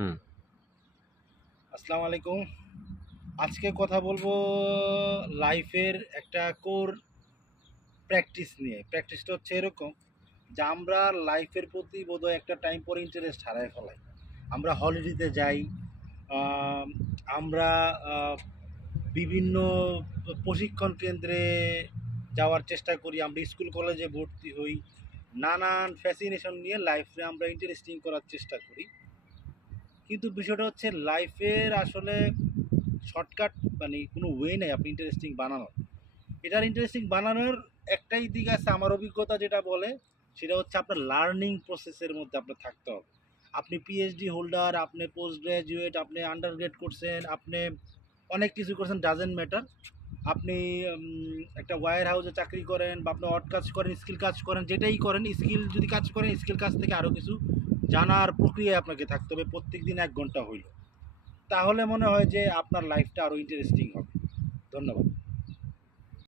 হুম। আসসালামু আলাইকুম। আজকে কথা বলবো লাইফের একটা কোর প্র্যাকটিস নিয়ে। প্র্যাকটিসটা হচ্ছে এরকম যে আমরা লাইফের প্রতি বোধহয় একটা টাইম পরে ইন্টারেস্ট হারায় ফেলাই। আমরা হলিডেতে যাই, আম আমরা আ বিভিন্ন প্রশিক্ষণ কেন্দ্রে যাওয়ার চেষ্টা করি, আমরা স্কুল কলেজে ভর্তি হই। নানান ফ্যাসিনেশন নিয়ে লাইফে আমরা ইন্টারেস্টিং করার চেষ্টা করি। কিন্তু বিষয়টা হচ্ছে লাইফের আসলে শর্টকাট মানে কোনো ওয়ে নেই আপনি ইন্টারেস্টিং বানানোর। এটার ইন্টারেস্টিং বানানোর একটাই দিক আছে, আমার অভিজ্ঞতা যেটা বলে সেটা হচ্ছে আপনার লার্নিং প্রসেসের মধ্যে আপনার থাকতে হবে। আপনি পিএইচডি হোল্ডার, আপনি পোস্ট গ্র্যাজুয়েট, আপনি আন্ডার গ্রেড করছেন, আপনি অনেক কিছু করছেন, ডাজেন্ট ম্যাটার। আপনি একটা ওয়্যার হাউসে চাকরি করেন বা আপনি অড কাজ করেন, স্কিল কাজ করেন, যেটাই করেন, স্কিল যদি কাজ করেন, স্কিল কাজ থেকে আরও কিছু জানার প্রক্রিয়ায় আপনাকে থাকতে হবে প্রত্যেক দিন 1 ঘন্টা হইল। তাহলে মনে হয় যে আপনার লাইফটা আরও ইন্টারেস্টিং হবে।